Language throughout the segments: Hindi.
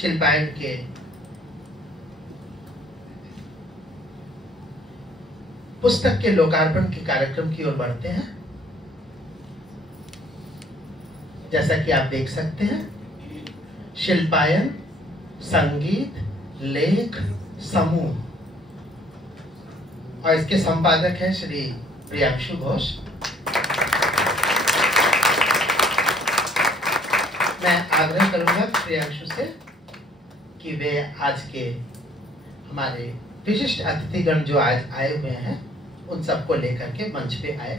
शिल्पायन के पुस्तक के लोकार्पण के कार्यक्रम की ओर बढ़ते हैं। जैसा कि आप देख सकते हैं, शिल्पायन संगीत लेख समूह और इसके संपादक हैं श्री प्रियांशु घोष। मैं आग्रह करूंगा प्रियांशु से कि वे आज के हमारे विशिष्ट अतिथिगण जो आज आए हुए हैं उन सबको लेकर के मंच पे आए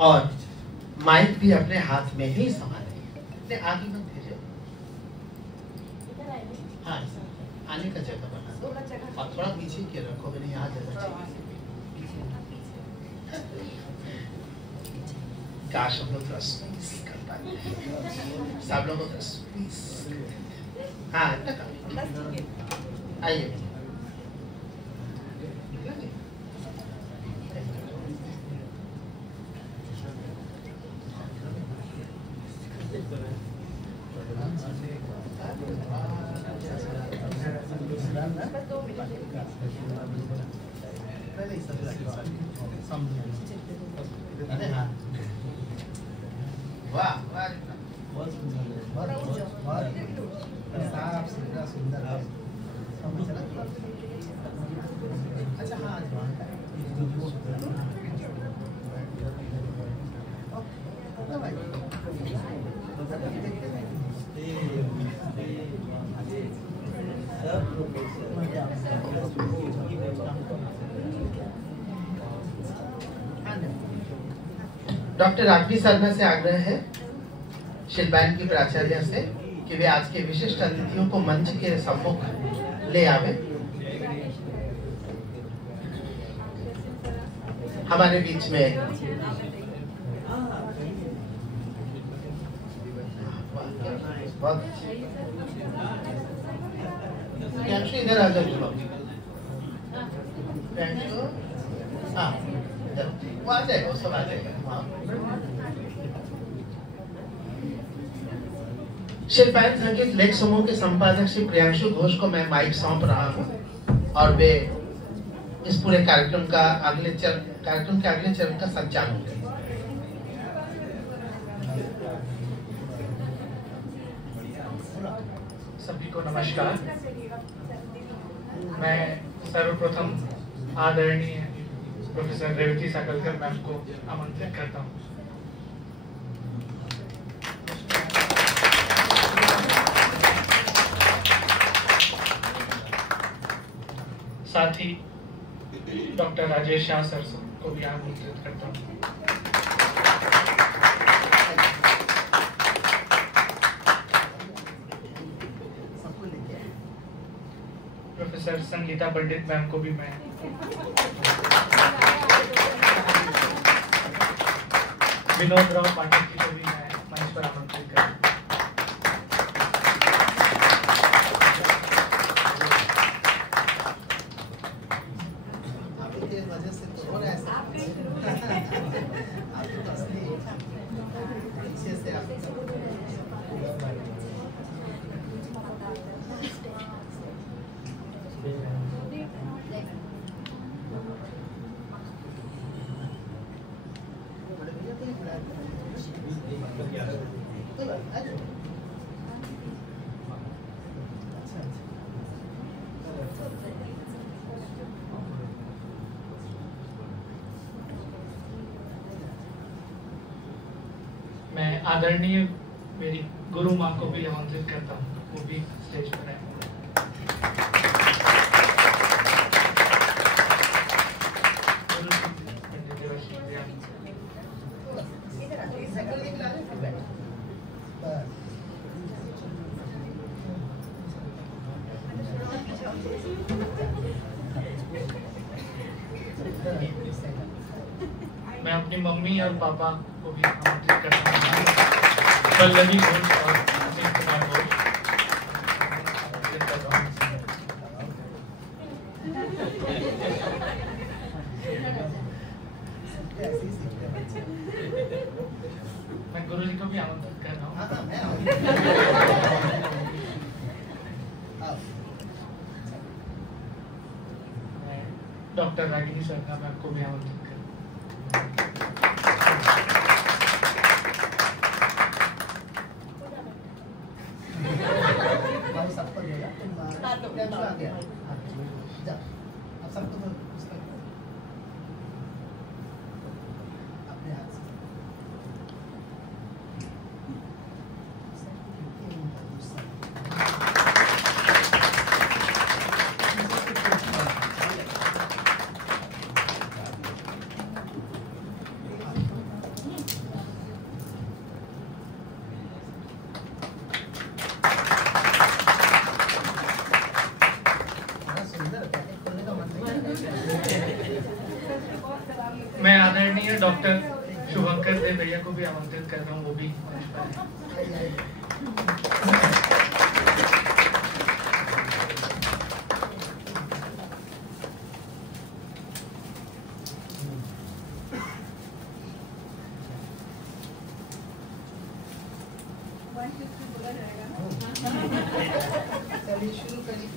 और माइक भी अपने हाथ में ही संभाले। आगे मत भेजो, हाँ आने का जगह बना दो और थोड़ा पीछे के रखो, मैंने यहाँ जगह काश हम लोग कर पाते, सब लोगों को हाँ आइए। वाह वाह, बहुत साफ सुथरा सुंदर है। अच्छा हाँ डॉक्टर राघवी शर्मा से आग्रह है शिल्पायन की प्राचार्य से कि वे आज के विशिष्ट अतिथियों को मंच के सम्मुख ले आवे। हमारे बीच में बहुत इधर आ जाओ, हाँ वो आ जाएगा, वो सब आ जाएगा। शिल्पायन संगीत लेख समूह के संपादक श्री प्रियांशु घोष को मैं माइक सौंप रहा हूँ और वे इस पूरे कार्यक्रम के अगले चरण का संचालन करेंगे। सभी को नमस्कार। मैं सर्वप्रथम आदरणीय प्रोफेसर रेवती सकलकर मैम को आमंत्रित करता हूँ। साथ ही डॉक्टर राजेश शाह सर को भी आमंत्रित करता हूँ। प्रोफेसर संगीता पंडित मैम को भी मैं, विनोद राव पाठक जी को भी मैं मंच पर आमंत्रित करता हूँ। मैं आदरणीय मेरी गुरु माँ को भी आमंत्रित करता हूँ, वो भी स्टेज पर है। मैं अपनी मम्मी और पापा को भी आमंत्रित करता हूँ, पल्लवी घोष और अमित कुमार घोष। मैं गुरु जी को भी आमंत्रित कर रहा हूँ। डॉक्टर रागिनी सरकार मैम को भी आमंत्रित करें। सबको देगा आ गया जा अब सबको अपने हाथ से मैं आदरणीय डॉक्टर शुभंकर देव भैया को भी आमंत्रित करता हूँ, वो भी चलिए शुरू करिए।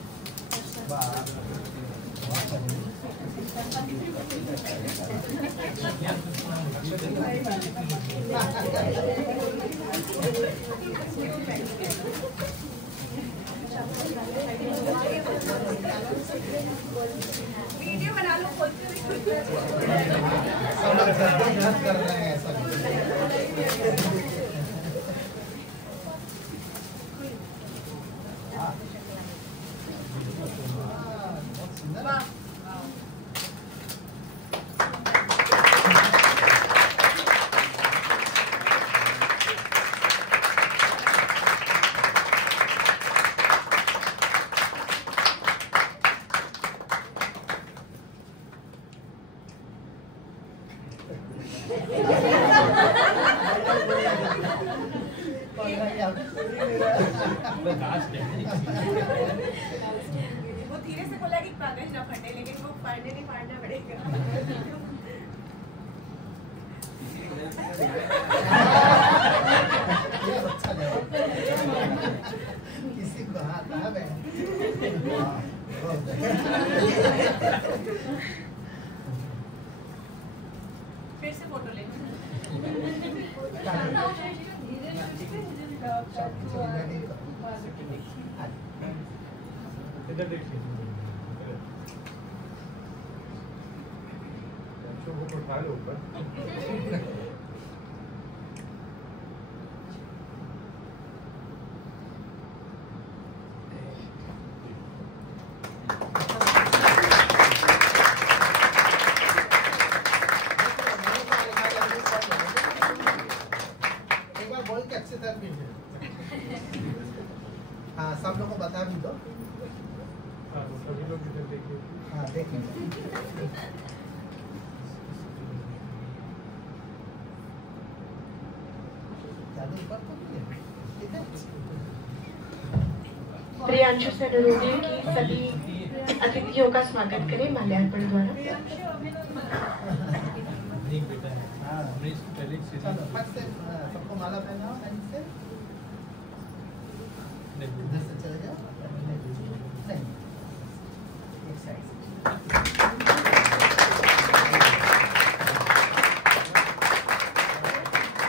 वीडियो बना लो, खोल के कर रहे हैं ऐसा वो धीरे से बोला कि कागज ना फटे, लेकिन वो फाड़ने नहीं फाड़ना पड़ेगा। किसी को हाथ आ गए फिर से फोटो ले इधर देखिए, उठा लो ऊपर। एक बार बोल के अच्छे तरह मिल हाँ सब लोग को बता भी दो। हाँ, सभी लोग इधर देखिए। हाँ देखिए जादू ऊपर तो नहीं है, ठीक है? प्रियांशु से अनुरोध है कि सभी अतिथियों का स्वागत करें माल्यार्पण द्वारा। हाँ चलो फट से सबको माला पहनाओ एंड से इधर से चले जाओ नहीं एक साइड से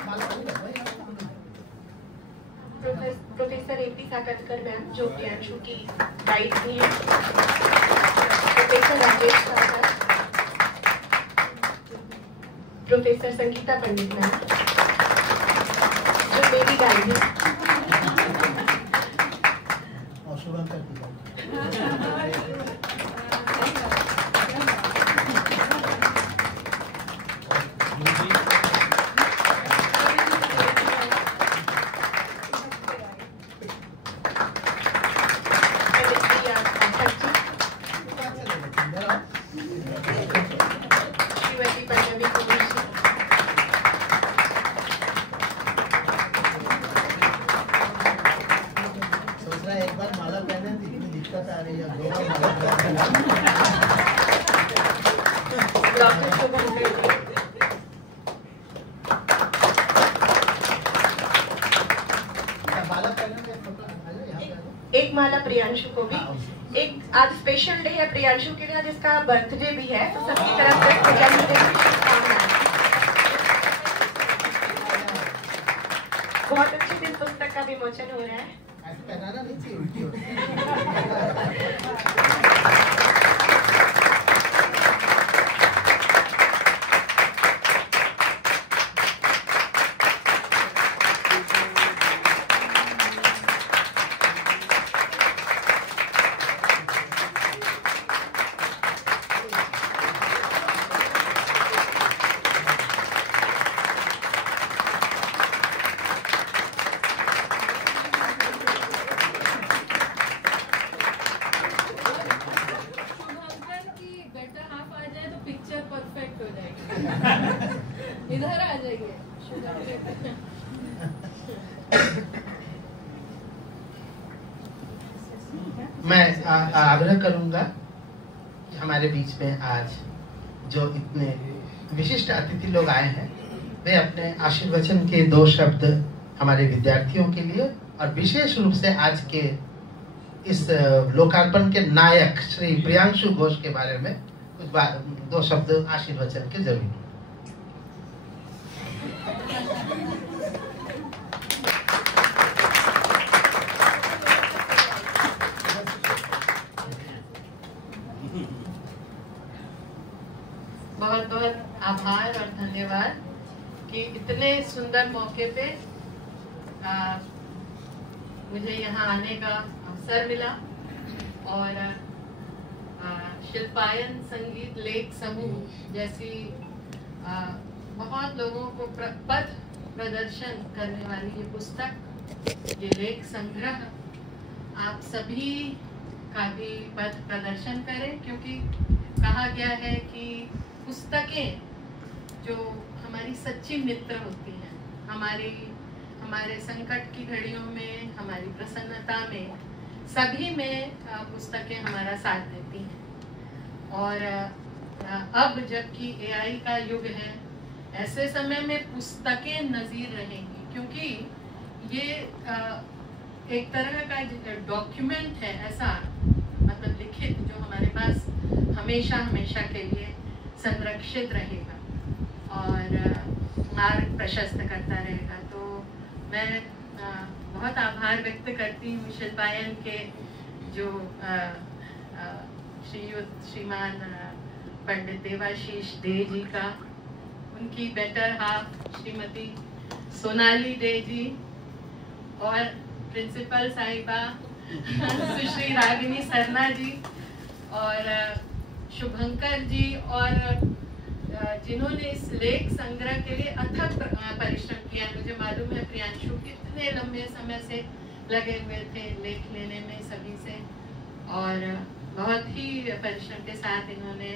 माला पहन लो भाई प्रोफेसर एपी साकतकर मैम जो प्रियांशु की गाइड भी हैं, प्रोफेसर राजेश सागर, प्रोफेसर संगीता पंडित मैम जो मेरी गाइड है, और शुभंकर की श्रीमती पंजाबी कुमार जी, सोच रहा है एक बार माला पहने तो इतनी दिक्कत आ रही है, दो बार माला पहने डॉक्टर शुभंकर जी, माला पहने फोटो आ जाओ यहाँ पे आ जाओ। एक माला प्रियांशु को भी। एक आज स्पेशल डे है प्रियांशु के लिए, जिसका बर्थडे भी है, तो सबकी तरफ से जन्मदिन की शुभकामनाएं। बहुत अच्छे दिन पुस्तक का विमोचन हो रहा है। ऐसे पहनाना नहीं चाहिए, उल्टी होती है। इधर आ जाइए। मैं आग्रह करूंगा कि हमारे बीच में आज जो इतने विशिष्ट अतिथि लोग आए हैं, वे अपने आशीर्वचन के 2 शब्द हमारे विद्यार्थियों के लिए और विशेष रूप से आज के इस लोकार्पण के नायक श्री प्रियांशु घोष के बारे में कुछ 2 शब्द आशीर्वचन के जरूर। बहुत बहुत आभार और धन्यवाद कि इतने सुंदर मौके पे मुझे यहाँ आने का अवसर मिला और शिल्पायन संगीत लेख समूह जैसी बहुत लोगों को पथ प्रदर्शन करने वाली ये पुस्तक, ये लेख संग्रह आप सभी का भी पथ प्रदर्शन करें, क्योंकि कहा गया है कि पुस्तकें जो हमारी सच्ची मित्र होती हैं, हमारे संकट की घड़ियों में, हमारी प्रसन्नता में, सभी में पुस्तकें हमारा साथ देती हैं। और अब जबकि AI का युग है, ऐसे समय में पुस्तकें नज़ीर रहेंगी, क्योंकि ये एक तरह का डॉक्यूमेंट है, ऐसा मतलब लिखित, जो हमारे पास हमेशा हमेशा के लिए संरक्षित रहेगा और मार्ग प्रशस्त करता रहेगा। तो मैं बहुत आभार व्यक्त करती हूँ शिल्पायन के जो श्रीमान पंडित देवाशीष डे जी का, उनकी बेटर हाफ श्रीमती सोनाली डे जी और प्रिंसिपल साहिबा सुश्री रागिनी सरना जी और शुभंकर जी, और जिन्होंने इस लेख संग्रह के लिए अथक परिश्रम किया। मुझे मालूम है प्रियांशु कितने लंबे समय से लगे हुए थे लेख लेने में सभी से, और बहुत ही परिश्रम के साथ इन्होंने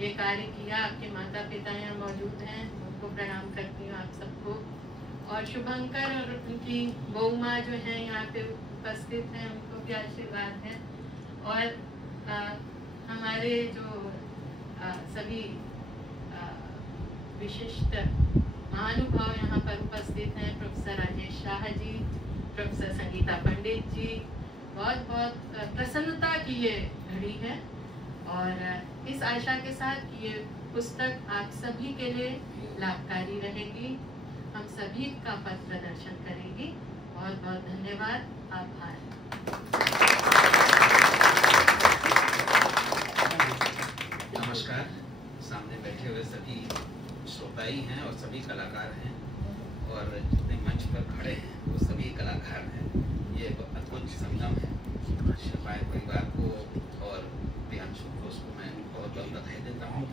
ये कार्य किया। आपके माता पिता यहाँ मौजूद हैं, उनको प्रणाम करती हूँ आप सबको। और शुभंकर और उनकी बहू माँ जो हैं यहाँ पे उपस्थित हैं, उनको भी आशीर्वाद है। और हमारे जो सभी विशिष्ट महानुभाव यहाँ पर उपस्थित हैं, प्रोफेसर राजेश शाह जी, प्रोफेसर संगीता पंडित जी, बहुत बहुत प्रसन्नता की ये घड़ी है। और इस आशा के साथ कि ये पुस्तक आप सभी के लिए लाभकारी रहेगी, हम सभी का पथ प्रदर्शन करेगी। बहुत बहुत धन्यवाद, आभार। नमस्कार। सामने बैठे हुए सभी श्रोताई हैं और सभी कलाकार हैं, और जितने मंच पर खड़े हैं वो सभी कलाकार हैं। ये अद्भुत संगम है। शिल्पायन परिवार को और प्रियांशु घोष को मैं बहुत बहुत बधाई देता हूँ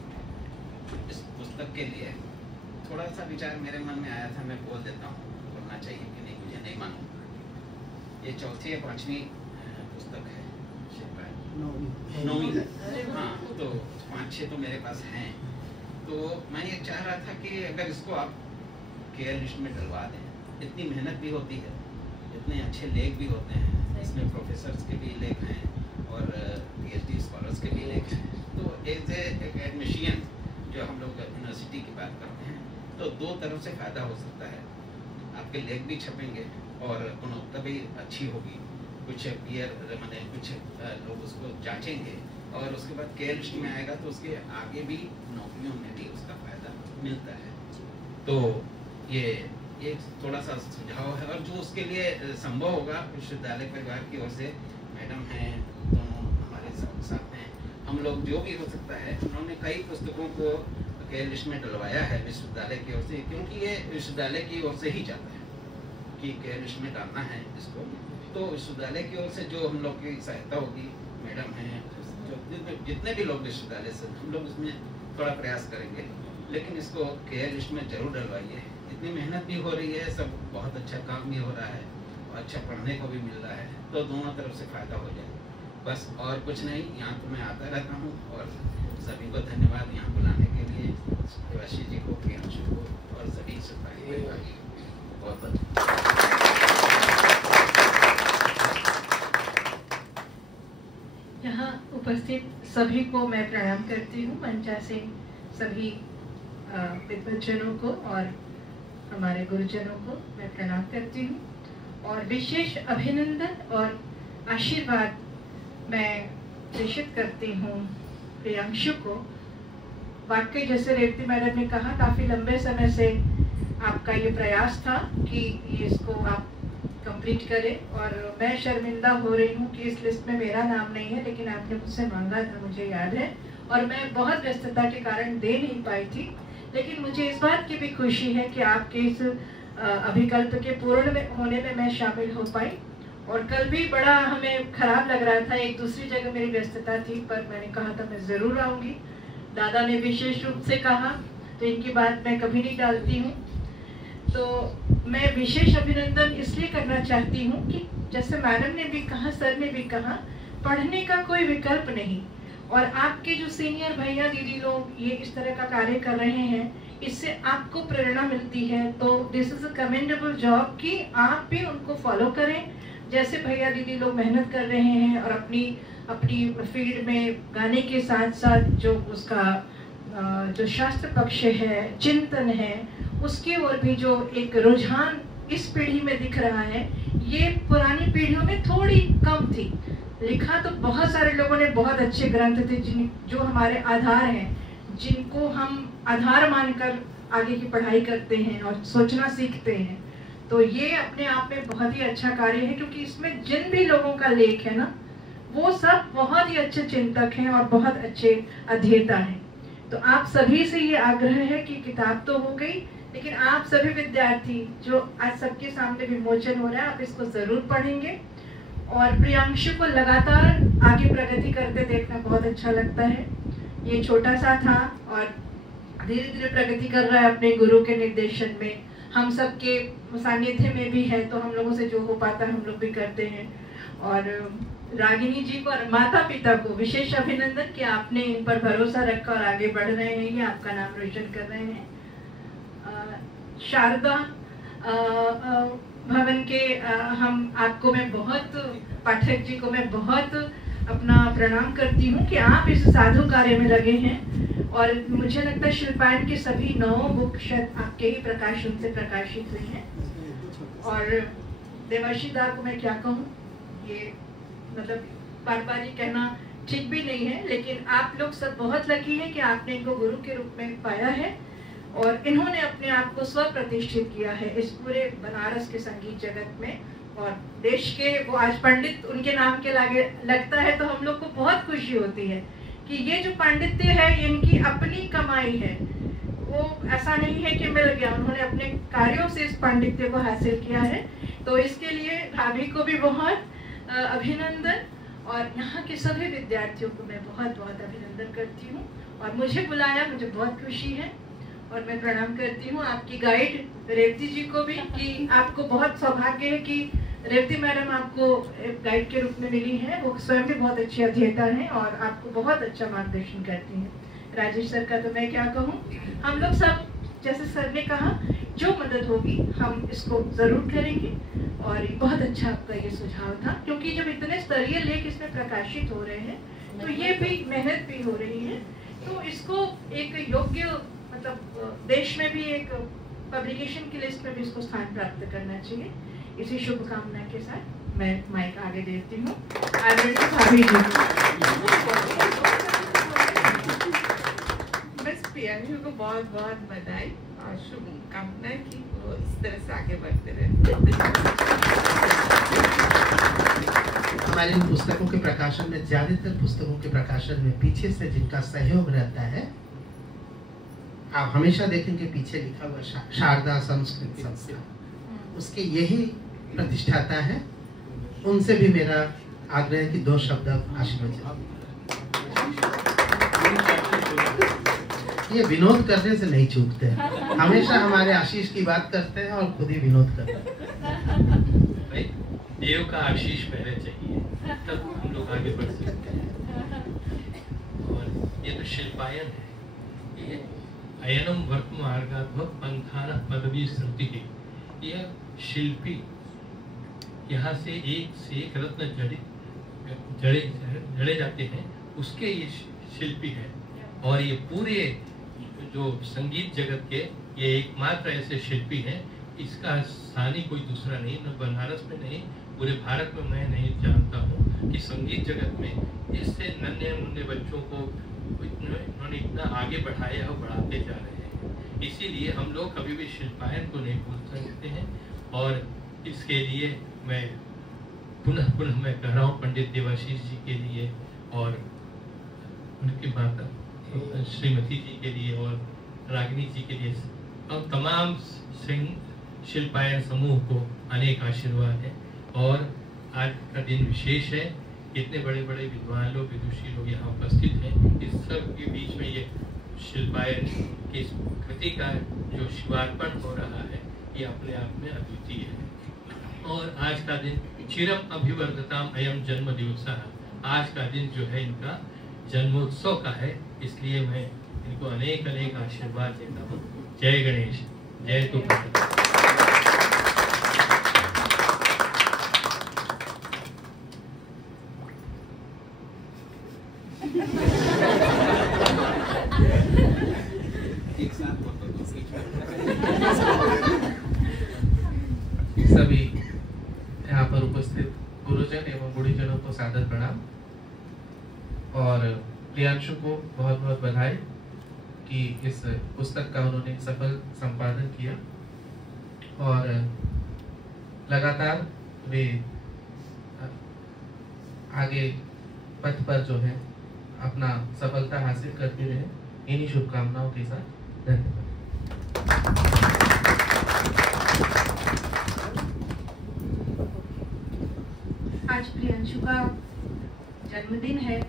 इस पुस्तक के लिए। थोड़ा सा विचार मेरे मन में आया था, मैं बोल देता हूँ, बोलना चाहिए कि नहीं मुझे नहीं मालूम। ये 4वीं या 5वीं पुस्तक है शिल्पायन, 9वीं है। हाँ, तो 5-6 तो मेरे पास हैं। तो मैं ये चाह रहा था कि अगर इसको आप केयर लिस्ट में डलवा दें, इतनी मेहनत भी होती है, इतने अच्छे लेख भी होते हैं, इसमें प्रोफेसर्स के भी लेख हैं और PhD स्कॉलर्स के भी लेख हैं। तो एज एक एडमिशियन जो हम लोग यूनिवर्सिटी की बात करते हैं, तो 2 तरफ से फ़ायदा हो सकता है। आपके लेख भी छपेंगे और गुणवत्ता भी अच्छी होगी, कुछ पीयर मैंने कुछ लोग उसको जांचेंगे और उसके बाद केयर लिस्ट में आएगा तो उसके आगे भी नौकरियों में भी उसका फायदा मिलता है। तो ये एक थोड़ा सा सुझाव है और जो उसके लिए संभव होगा विश्वविद्यालय परिवार की ओर से मैडम हैं दोनों हमारे साथ हैं, हम लोग जो भी हो सकता है, उन्होंने कई पुस्तकों को केयर लिस्ट में डलवाया है विश्वविद्यालय की ओर से, क्योंकि ये विश्वविद्यालय की ओर से ही जाता है कि केयर लिस्ट में डालना है इसको। तो विश्वविद्यालय की ओर से जो हम लोग की सहायता होगी, मैडम हैं, जो जितने भी लोग विश्वविद्यालय से, हम लोग उसमें थोड़ा प्रयास करेंगे, लेकिन इसको केयर लिस्ट में जरूर डलवाइए। इतनी मेहनत भी हो रही है, सब बहुत अच्छा काम भी हो रहा है और अच्छा पढ़ने को भी मिल रहा है, तो दोनों तरफ से फायदा हो जाए। बस और कुछ नहीं, यहाँ तो मैं आता रहता हूँ और सभी को धन्यवाद यहाँ बुलाने के लिए, देवाशीष जी को, प्रियांशु को और सभी सरकारी परिवार को बहुत बहुत। यहाँ उपस्थित सभी को मैं प्रणाम करती हूँ, मंचासीन सभी विद्वज्जनों को और हमारे गुरुजनों को मैं प्रणाम करती हूँ और विशेष अभिनंदन और आशीर्वाद मैं प्रेषित करती हूँ प्रियांशु को। वाकई जैसे रेवती मैडम ने कहा, काफ़ी लंबे समय से आपका ये प्रयास था कि इसको आप कंप्लीट करें और मैं शर्मिंदा हो रही हूँ कि इस लिस्ट में मेरा नाम नहीं है, लेकिन आपने मुझसे मांगा था, मुझे याद है, और मैं बहुत व्यस्तता के कारण दे नहीं पाई थी। लेकिन मुझे इस बात की भी खुशी है कि आपके इस अभिकल्प के पूर्ण होने में मैं शामिल हो पाई। और कल भी बड़ा हमें खराब लग रहा था, एक दूसरी जगह मेरी व्यस्तता थी, पर मैंने कहा था मैं ज़रूर आऊँगी। दादा ने विशेष रूप से कहा, तो इनकी बात मैं कभी नहीं टालती हूँ। तो मैं विशेष अभिनंदन इसलिए करना चाहती हूँ कि जैसे मैडम ने भी कहा, सर ने भी कहा, पढ़ने का कोई विकल्प नहीं, और आपके जो सीनियर भैया दीदी लोग ये इस तरह का कार्य कर रहे हैं, इससे आपको प्रेरणा मिलती है। तो this is a commendable job कि आप भी उनको फॉलो करें, जैसे भैया दीदी लोग मेहनत कर रहे हैं और अपनी फील्ड में गाने के साथ साथ जो उसका जो शास्त्र पक्ष है, चिंतन है, उसकी ओर भी जो एक रुझान इस पीढ़ी में दिख रहा है, ये पुरानी पीढ़ियों में थोड़ी कम थी। लिखा तो बहुत सारे लोगों ने बहुत अच्छे ग्रंथ थे जो हमारे आधार हैं, जिनको हम आधार मानकर आगे की पढ़ाई करते हैं और सोचना सीखते हैं। तो ये अपने आप में बहुत ही अच्छा कार्य है, क्योंकि इसमें जिन भी लोगों का लेख है ना, वो सब बहुत ही अच्छे चिंतक हैं और बहुत अच्छे अध्येता हैं। तो आप सभी से ये आग्रह है कि किताब तो हो गई, लेकिन आप सभी विद्यार्थी जो आज सबके सामने विमोचन हो रहा है, आप इसको ज़रूर पढ़ेंगे। और प्रियांशु को लगातार आगे प्रगति करते देखना बहुत अच्छा लगता है। ये छोटा सा था और धीरे धीरे प्रगति कर रहा है अपने गुरु के निर्देशन में। हम सबके सानिध्य में भी है, तो हम लोगों से जो हो पाता है हम लोग भी करते हैं। और रागिनी जी को और माता पिता को विशेष अभिनंदन कि आपने इन पर भरोसा रखा और आगे बढ़ रहे हैं, ये आपका नाम रोशन कर रहे हैं। शारदा भवन के हम आपको मैं बहुत, पाठक जी को मैं बहुत अपना प्रणाम करती हूँ कि आप इस साधु कार्य में लगे हैं। और मुझे लगता है शिल्पायन की सभी 9 बुक शायद आपके ही प्रकाशन से प्रकाशित हुई हैं। और देवाशीष दा को मैं क्या कहूँ, ये मतलब बार बार ये कहना ठीक भी नहीं है, लेकिन आप लोग सब बहुत लकी हैं कि आपने इनको गुरु के रूप में पाया है और इन्होंने अपने आप को स्व प्रतिष्ठित किया है इस पूरे बनारस के संगीत जगत में। और देश के वो आज पंडित उनके नाम के लागे लगता है, तो हम लोग को बहुत खुशी होती है कि ये जो पांडित्य है इनकी अपनी कमाई है, वो ऐसा नहीं है कि मिल गया, उन्होंने अपने कार्यों से इस पांडित्य को हासिल किया है। तो इसके लिए भाभी को भी बहुत अभिनंदन और यहाँ के सभी विद्यार्थियों को मैं बहुत बहुत अभिनंदन करती हूँ। और मुझे बुलाया, मुझे बहुत खुशी है और मैं प्रणाम करती हूँ आपकी गाइड रेवती जी को भी, कि आपको बहुत सौभाग्य है कि रेवती मैडम आपको गाइड के रूप में मिली हैं। वो स्वयं भी बहुत अच्छी अध्येता हैं और आपको बहुत अच्छा मार्गदर्शन करती हैं। राजेश सर का तो मैं क्या कहूँ, हम लोग सब जैसे सर ने कहा जो मदद होगी हम इसको ज़रूर करेंगे। और बहुत अच्छा आपका ये सुझाव था, क्योंकि जब इतने स्तरीय लेख इसमें प्रकाशित हो रहे हैं तो ये भी मेहनत भी हो रही है, तो इसको एक योग्य मतलब देश में भी एक पब्लिकेशन की लिस्ट में भी इसको स्थान प्राप्त करना चाहिए। इसी शुभकामना के साथ मैं माइक आगे देती हूँ आदरणीय भाभी जी। बस प्रियांशु को बहुत बहुत बधाई और शुभकामनाएं कि वो इस तरह से आगे बढ़ते रहे। हमारे इन पुस्तकों के प्रकाशन में, ज्यादातर पुस्तकों के प्रकाशन में पीछे से जिनका सहयोग रहता है, आप हमेशा देखेंगे पीछे लिखा हुआ शारदा संस्कृत संस्था, उसके यही प्रतिष्ठाता है। उनसे भी मेरा आग्रह है कि 2 शब्द आशीर्वाद। ये विनोद करने से नहीं चूकते हैं, हमेशा हमारे आशीष की बात करते हैं और खुद ही विनोद करते हैं। देव का आशीष पहले चाहिए, तब हम लोग आगे बढ़ सकते हैं। और ये तो शिल्पायन है, ये अयनम वर्तमार्गात्मक पंथाना पदवी श्रुति है। यह शिल्पी यहाँ से एक रत्न जड़े जाते हैं, उसके ये शिल्पी है। और ये पूरे जो संगीत जगत के ये एकमात्र ऐसे शिल्पी हैं, इसका स्थानीय कोई दूसरा नहीं, न बनारस में नहीं, पूरे भारत में मैं नहीं जानता हूँ कि संगीत जगत में इससे नन्हे मुन्ने बच्चों को इन्होंने इतना आगे बढ़ाया और बढ़ाते जा रहे हैं। इसीलिए हम लोग कभी भी शिल्पायन को नहीं भूल सकते हैं। और इसके लिए मैं पुनः मैं कह रहा हूँ पंडित देवाशीष जी के लिए और उनकी माता श्रीमती जी के लिए और रागिनी जी के लिए और तमाम शिल्पायन समूह को अनेक आशीर्वाद है। और आज का दिन विशेष है, इतने बड़े बड़े विद्वान लोग, विदुषी लोग यहाँ उपस्थित हैं। इस सब के बीच में ये शिल्पायन की कृति का जो शिवार्पण हो रहा है, ये अपने आप में अद्वितीय है। और आज का दिन चिरम अभिवर्धताम अयम जन्म दिवसा, आज का दिन जो है इनका जन्मोत्सव का है, इसलिए मैं इनको अनेक अनेक आशीर्वाद देता हूँ। जय गणेश, जय तुलसी। सभी यहाँ पर उपस्थित गुरुजन एवं गुरुजनों को सादर प्रणाम और प्रियांशु को बहुत बहुत बधाई कि इस पुस्तक का उन्होंने सफल संपादन किया और लगातार वे आगे पथ पर जो है अपना सफलता हासिल करते रहे। इन्हीं शुभकामनाओं के साथ धन्यवाद। आज प्रियांशु का जन्मदिन है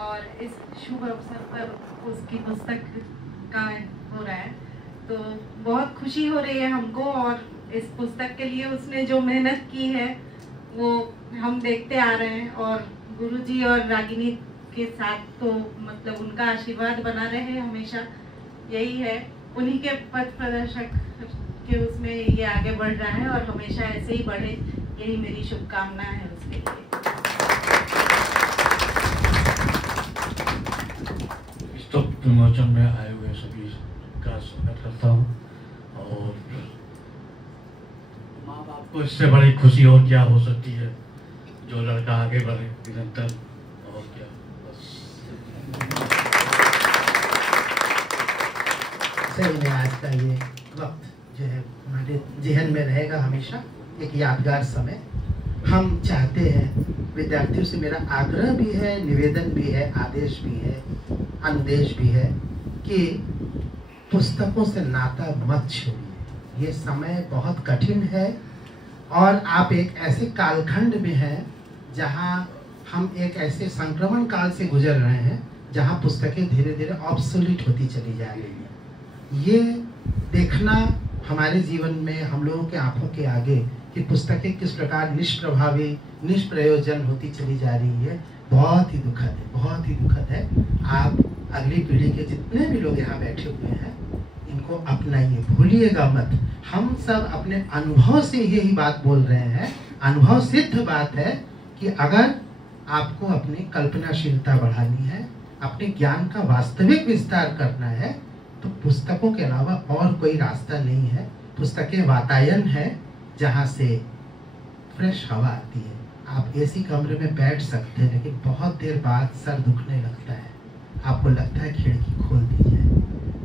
और इस शुभ अवसर पर उसकी पुस्तक का हो रहा है, तो बहुत खुशी हो रही है हमको। और इस पुस्तक के लिए उसने जो मेहनत की है वो हम देखते आ रहे हैं। और गुरुजी और रागिनी के साथ तो मतलब उनका आशीर्वाद बना रहे हमेशा, यही है। उन्हीं के पथ प्रदर्शक के उसमें ये आगे बढ़ रहा है और हमेशा ऐसे ही बढ़े, यही मेरी शुभकामना है उसके लिए। पुस्तक विमोचन में आए हुए सभी का स्वागत करता हूँ। और माँ बाप को इससे बड़ी खुशी और क्या हो सकती है, जो लड़का आगे बढ़े निरंतर, और क्या बस। सही में आज का ये वक्त जो है हमारे जहन में रहेगा हमेशा, एक यादगार समय। हम चाहते हैं, विद्यार्थियों से मेरा आग्रह भी है, निवेदन भी है, आदेश भी है, अनुदेश भी है कि पुस्तकों से नाता मत छोड़िए। ये समय बहुत कठिन है और आप एक ऐसे कालखंड में हैं जहां हम एक ऐसे संक्रमण काल से गुजर रहे हैं जहां पुस्तकें धीरे धीरे ऑब्सोलीट होती चली जा रही हैं। ये देखना हमारे जीवन में, हम लोगों के आंखों के आगे कि पुस्तकें किस प्रकार निष्प्रभावी, निष्प्रयोजन होती चली जा रही है, बहुत ही दुखद है, बहुत ही दुखद है। आप अगली पीढ़ी के जितने भी लोग यहाँ बैठे हुए हैं इनको अपनाइए, भूलिएगा मत। हम सब अपने अनुभव से यही बात बोल रहे हैं, अनुभव सिद्ध बात है कि अगर आपको अपनी कल्पनाशीलता बढ़ानी है, अपने ज्ञान का वास्तविक विस्तार करना है, तो पुस्तकों के अलावा और कोई रास्ता नहीं है। पुस्तकें वातायन है जहाँ से फ्रेश हवा आती है, आप एसी कमरे में बैठ सकते हैं, लेकिन बहुत देर बाद सर दुखने लगता है, आपको लगता है खिड़की खोल दी जाए।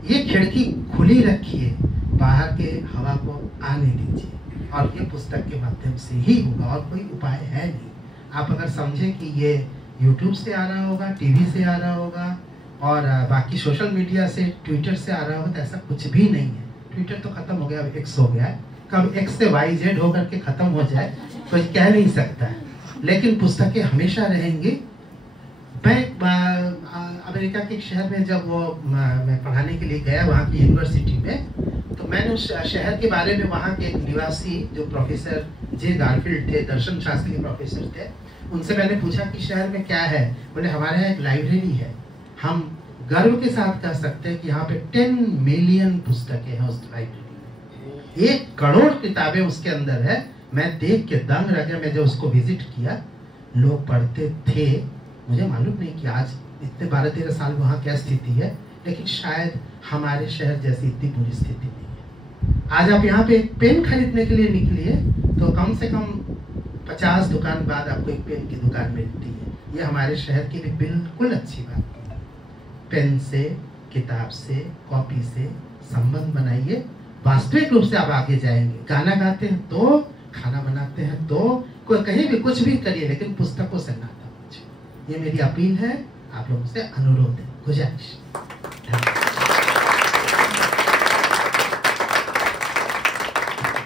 ये खिड़की खुली रखिए, बाहर के हवा को आने दीजिए, और ये पुस्तक के माध्यम से ही होगा, और कोई उपाय है नहीं। आप अगर समझें कि ये यूट्यूब से आ रहा होगा, टीवी से आ रहा होगा, और बाकी सोशल मीडिया से, ट्विटर से आ रहा होगा, तो ऐसा कुछ भी नहीं है। ट्विटर तो खत्म हो गया, अब एक्स हो गया है, कब एक्स से वाई जेड होकर के खत्म हो जाए कोई कह नहीं सकता है, लेकिन पुस्तकें हमेशा रहेंगी। मैं अमेरिका के एक शहर में जब मैं पढ़ाने के लिए गया, वहाँ की यूनिवर्सिटी में, तो मैंने उस शहर के बारे में, वहाँ के एक निवासी जो प्रोफेसर जे गारफील्ड थे, दर्शन शास्त्र के प्रोफेसर थे, उनसे मैंने पूछा कि शहर में क्या है। बोले हमारे यहाँ एक लाइब्रेरी है, हम गर्व के साथ कह सकते हैं कि यहाँ पे 10 मिलियन पुस्तकें हैं उस लाइब्रेरी में, 1 करोड़ किताबें उसके अंदर है। मैं देख के दंग रह गया। मैं जब उसको विजिट किया, लोग पढ़ते थे। मुझे मालूम नहीं कि आज इतने 12-13 साल वहाँ क्या स्थिति है, लेकिन शायद हमारे शहर जैसी इतनी बुरी स्थिति नहीं है। आज आप यहाँ पे एक पेन खरीदने के लिए निकलिए तो कम से कम 50 दुकान बाद आपको एक पेन की दुकान मिलती है। ये हमारे शहर के लिए बिल्कुल अच्छी बात है। पेन से, किताब से, कॉपी से संबंध बनाइए, वास्तविक रूप से आप आगे जाएंगे। गाना गाते हैं तो, खाना बनाते हैं तो, कोई कहीं भी कुछ भी करिए, लेकिन पुस्तकों से नाता मुझे, ये मेरी अपील है, आप लोगों से अनुरोध है, गुजारिश।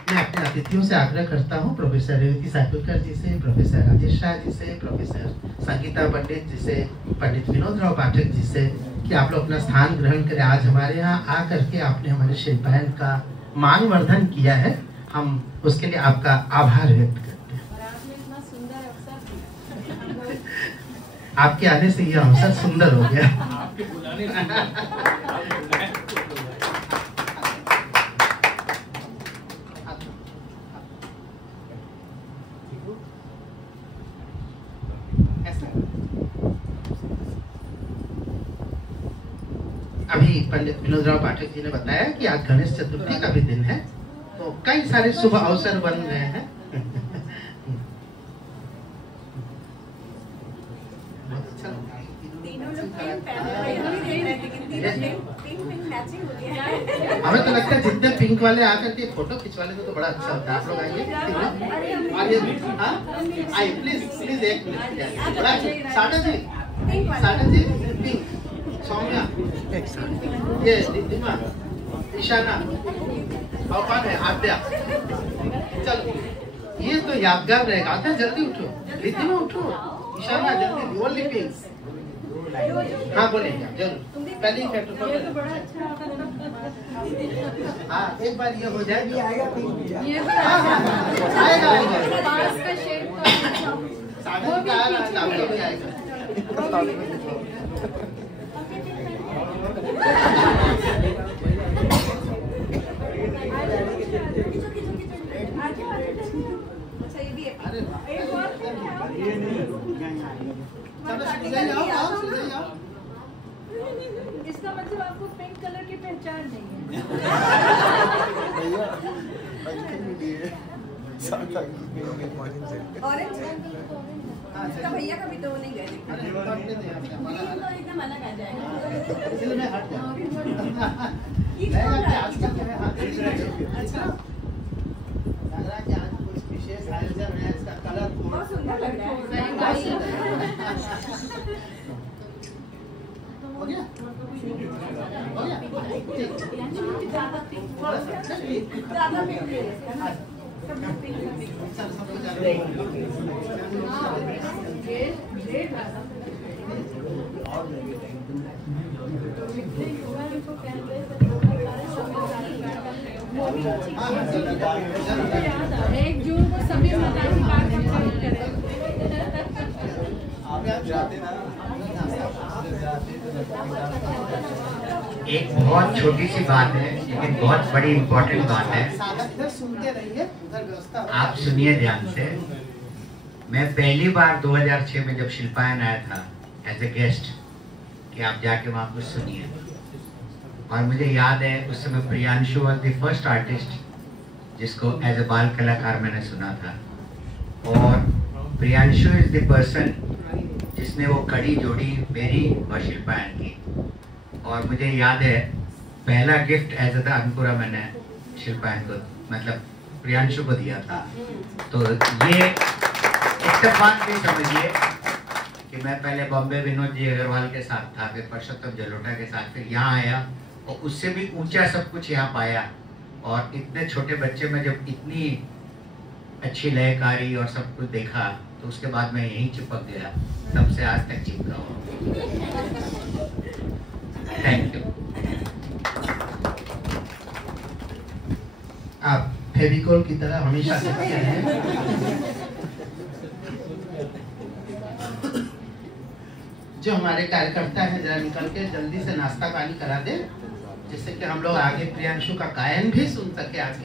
मैं अपने अतिथियों से आग्रह करता हूँ, प्रोफेसर रेवती साकुलकर जी से, प्रोफेसर राजेश शाह जी से, प्रोफेसर संगीता पंडित जी से, पंडित विनोद राव पाठक जी से, कि आप लोग अपना स्थान ग्रहण करें। आज हमारे यहाँ आकर के आपने हमारे शिल्पायन का मानवर्धन किया है, हम उसके लिए आपका आभार व्यक्त करते हैं। आपके आने से यह अवसर सुंदर हो गया। अभी पंडित विनोद राव पाठक जी ने बताया कि आज गणेश चतुर्थी का भी दिन है, तो कई सारे शुभ अवसर बन रहे हैं। हमें तो लगता है जितने पिंक वाले आकर के फोटो खिंचवा लेते तो बड़ा अच्छा होता है। आप लोग आइए, आइए प्लीज प्लीज, एक मिनट। साटा जी पिंक, सौम्या, ये दिमा, ईशाना, और कौन है आद्या। चलो ये तो यादगार रहेगा। आद्या जल्दी उठो, रिद्धिमा उठो, ईशाना जल्दी, ओनली पिंक। हाँ बोलेंगे जरूर, पहले ही हाँ, एक बार ये हो जाए, ये आएगा आएगा इसका मतलब आपको पिंक कलर की पहचान नहीं है। ऑरेंज इसका भैया का भी तो नहीं गए, तो एकदम अलग आ जाएगा। बहुत सुंदर लग रहा है। हो गया? एक जून को सभी एक बहुत छोटी सी बात है लेकिन बहुत बड़ी इम्पोर्टेंट बात है। आप सुनिए ध्यान से। मैं पहली बार 2006 में जब शिल्पायन आया था एज ए गेस्ट कि आप जाके वहाँ कुछ सुनिए, और मुझे याद है उस समय Priyanshu was the first artist जिसको एज ए बाल कलाकार मैंने सुना था। और प्रियांशु इज द पर्सन जिसने वो कड़ी जोड़ी मेरी और शिल्पायन की। और मुझे याद है पहला गिफ्ट एज अ अंकुरा मैंने शिल्पायन को मतलब प्रियांशु को दिया था। तो ये इत्तेफाक भी समझिए कि मैं पहले बॉम्बे विनोद जी अग्रवाल के साथ था, फिर परसोत्तम जलोटा के साथ, फिर यहाँ आया और उससे भी ऊंचा सब कुछ यहाँ पाया। और इतने छोटे बच्चे में जब इतनी अच्छी लयकारी और सब कुछ देखा तो उसके बाद मैं यहीं चिपक गया, तब से आज तक चिपका हूँ। Thank you. आप फेविकोल की तरह हमेशा चिपके हैं। जो हमारे कार्यकर्ता हैं जरा निकल के जल्दी से नाश्ता पानी करा दे, जिससे कि हम लोग आगे प्रियांशु का गायन भी सुन सके आगे।